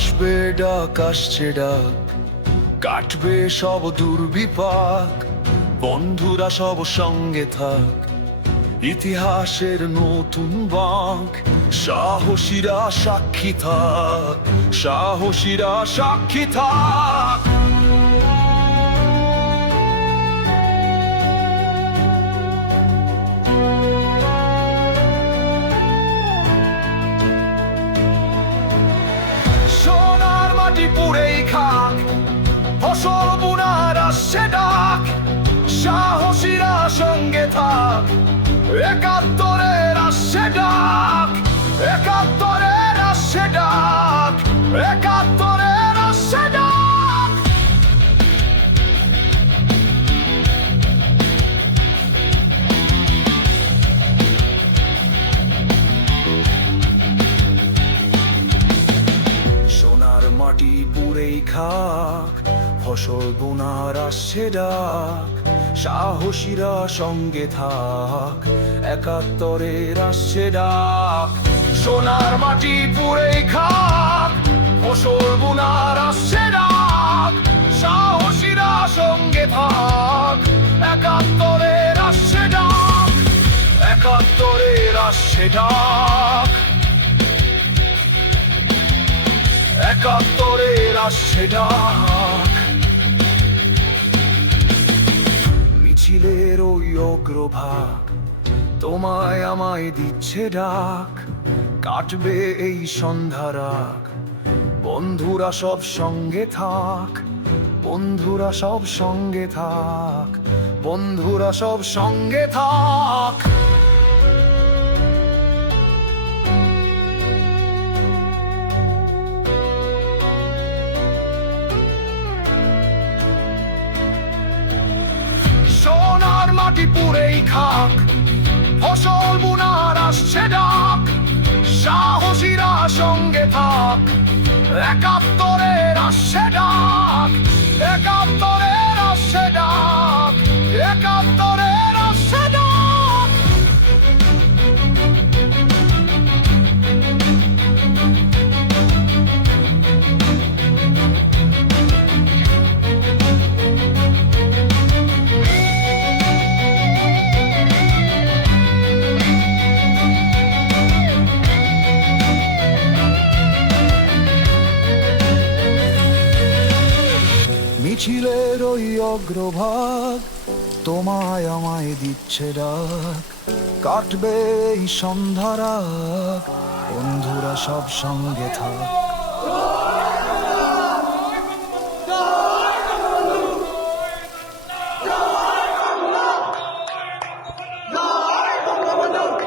আসবে, ডাক আসছে, ডাক। কাটবে সব দুর্বিপাক। বন্ধুরা সব সঙ্গে থাক। ইতিহাসের নতুন বাঁক। সাহসীরা সাক্ষী থাক। সাহসীরা সাক্ষী থাক। একাত্তরের আসছে ডাক একাত্তরের আসছে ডাক একাত্তরের আসছে ডাক। সোনার মাটি পুরেই খাক ফসল বোনার আসছে ডাক, সাহসীরা সঙ্গে থাক, একাত্তরের আসছে ডাক। সোনার মাটি পুরেই খাক, ফসল বোনার আসছে ডাক, সাহসীরা সঙ্গে থাক, একাত্তরের আসছে ডাক, একাত্তরের আসছে ডাক। একাত্তরের আসছে ডাক। অগ্রভাগ তোমায় আমায় দিচ্ছে ডাক, কাটবে এই সন্ধ্যারাগ বন্ধুরা সব সঙ্গে থাক, বন্ধুরা সব সঙ্গে থাক, বন্ধুরা সব সঙ্গে থাক। পুরেই খাক ফসল বুনার আসছে ডাক। সাহসীরা সঙ্গে থাক। একাত্তরের মিছিলের ওই অগ্রভাগ তোমায় আমায় দিচ্ছে ডাক। কাটবে এই সন্ধ্যারা বন্ধুরা সব সঙ্গে থাক।